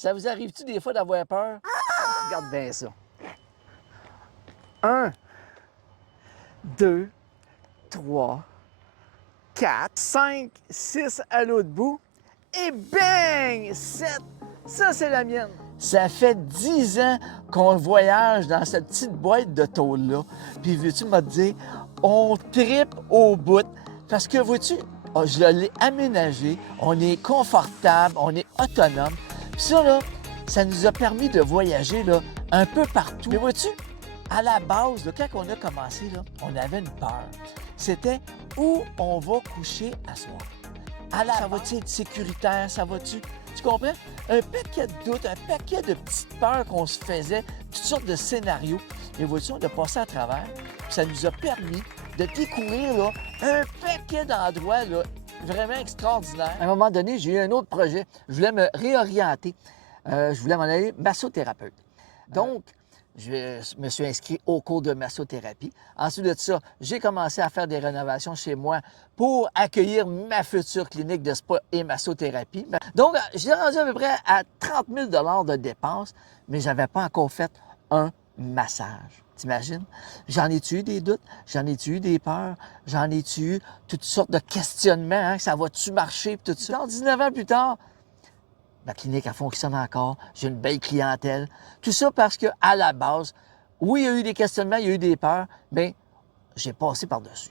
Ça vous arrive-tu des fois d'avoir peur? Regarde bien ça. 1, 2, 3, 4, 5, 6 à l'autre bout. Et bang! 7. Ça, c'est la mienne. Ça fait 10 ans qu'on voyage dans cette petite boîte de tôle-là. Puis, veux-tu me dire, on tripe au bout. Parce que, vois-tu, je l'ai aménagé, on est confortable, on est autonome. Puis ça, là, ça nous a permis de voyager là, un peu partout. Mais vois-tu, à la base, là, quand on a commencé, là, on avait une peur. C'était où on va coucher à soir. Ça va-tu être sécuritaire? Ça va-tu? Tu comprends? Un paquet de doutes, un paquet de petites peurs qu'on se faisait, toutes sortes de scénarios. Mais vois-tu, on a passé à travers. Ça nous a permis de découvrir là, un paquet d'endroits là, vraiment extraordinaires. À un moment donné, j'ai eu un autre projet. Je voulais me réorienter. Je voulais m'en aller massothérapeute. Donc, je me suis inscrit au cours de massothérapie. Ensuite de ça, j'ai commencé à faire des rénovations chez moi pour accueillir ma future clinique de spa et massothérapie. Donc, j'ai rendu à peu près à 30 000 de dépenses, mais je n'avais pas encore fait un massage. T'imagines? J'en ai-tu eu des doutes? J'en ai-tu eu des peurs? J'en ai-tu eu toutes sortes de questionnements? Hein? Ça va-tu marcher? Tout ça. 19 ans plus tard, ma clinique, elle fonctionne encore. J'ai une belle clientèle. Tout ça parce qu'à la base, oui, il y a eu des questionnements, il y a eu des peurs, mais j'ai passé par-dessus.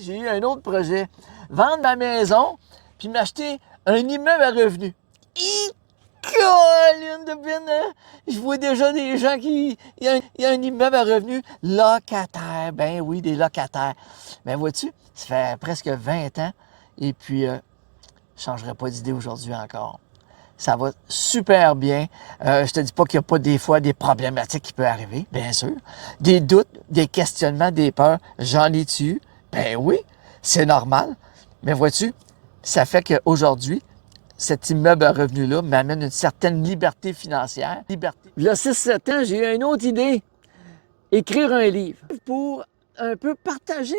J'ai eu un autre projet. Vendre ma maison, puis m'acheter un immeuble à revenus. Colline de peine, hein? Je vois déjà des gens qui... Il y a un immeuble à revenus locataire. Ben oui, des locataires. Ben vois-tu, ça fait presque 20 ans. Et puis, je ne changerai pas d'idée aujourd'hui encore. Ça va super bien. Je te dis pas qu'il n'y a pas des fois des problématiques qui peuvent arriver, bien sûr. Des doutes, des questionnements, des peurs, j'en ai-tu eu? Ben oui, c'est normal. Mais vois-tu, ça fait qu'aujourd'hui, cet immeuble à revenus-là m'amène une certaine liberté financière. Il y a 6-7 ans, j'ai eu une autre idée. Écrire un livre pour un peu partager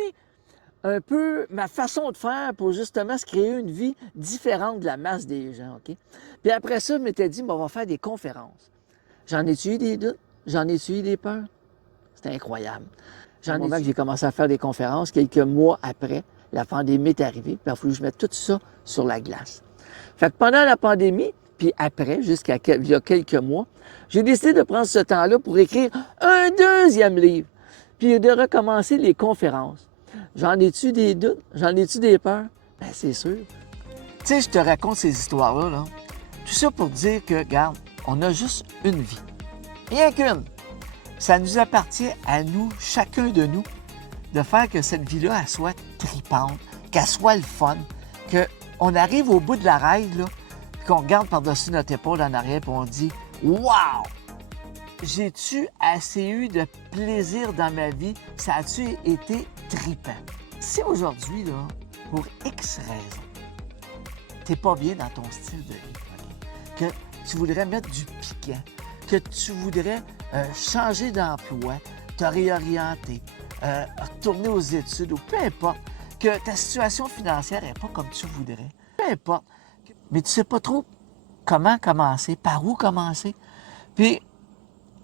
un peu ma façon de faire pour justement se créer une vie différente de la masse des gens, OK? Puis après ça, je m'étais dit, bon, on va faire des conférences. J'en ai-tu eu des doutes? J'en ai-tu eu des peurs? C'était incroyable. J'en ai moment que j'ai commencé à faire des conférences, quelques mois après, la pandémie est arrivée, puis il a fallu que je mette tout ça sur la glace. Fait que pendant la pandémie, puis après, jusqu'à il y a quelques mois, j'ai décidé de prendre ce temps-là pour écrire un deuxième livre, puis de recommencer les conférences. J'en ai-tu des doutes? J'en ai-tu des peurs? Bien, c'est sûr. Tu sais, je te raconte ces histoires-là, là. Tout ça pour dire que, regarde, on a juste une vie. Rien qu'une. Ça nous appartient à nous, chacun de nous, de faire que cette vie-là, elle soit tripante, qu'elle soit le fun, qu'on arrive au bout de la ride, là, puis qu'on regarde par-dessus notre épaule en arrière, puis on dit « Wow! J'ai-tu assez eu de plaisir dans ma vie? Ça a-tu été trippant? » Si aujourd'hui, là, pour X raisons, t'es pas bien dans ton style de vie, okay? Que tu voudrais mettre du piquant, que tu voudrais changer d'emploi, te réorienter, retourner aux études ou peu importe, que ta situation financière n'est pas comme tu voudrais, peu importe, mais tu sais pas trop comment commencer, par où commencer, puis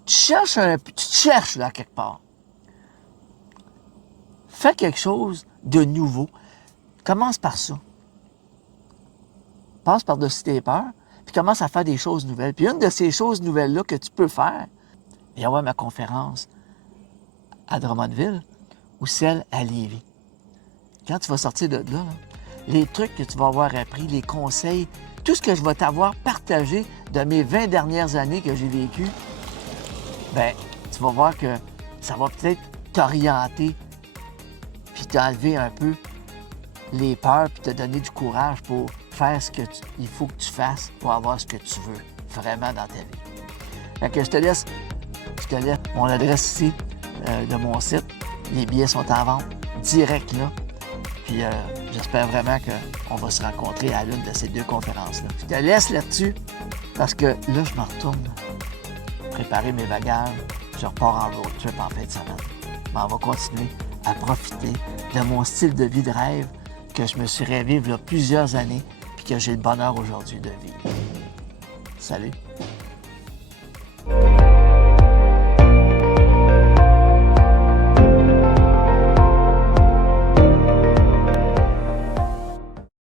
tu te cherches là quelque part. Fais quelque chose de nouveau. Commence par ça. Passe par-dessus tes peurs, puis commence à faire des choses nouvelles. Puis une de ces choses nouvelles-là que tu peux faire, il y avoir ma conférence à Drummondville ou celle à Lévis. Quand tu vas sortir de là, les trucs que tu vas avoir appris, les conseils, tout ce que je vais t'avoir partagé de mes 20 dernières années que j'ai vécues, bien, tu vas voir que ça va peut-être t'orienter puis t'enlever un peu les peurs puis te donner du courage pour faire ce qu'il faut que tu fasses pour avoir ce que tu veux vraiment dans ta vie. Fait que je te laisse mon adresse ici de mon site. Les billets sont en vente direct là. Puis j'espère vraiment qu'on va se rencontrer à l'une de ces deux conférences-là. Je te laisse là-dessus parce que là, je me retourne préparer mes bagages. Je repars en road trip en fin de semaine. Mais on va continuer à profiter de mon style de vie de rêve que je me suis rêvé il y a plusieurs années puis que j'ai le bonheur aujourd'hui de vivre. Salut!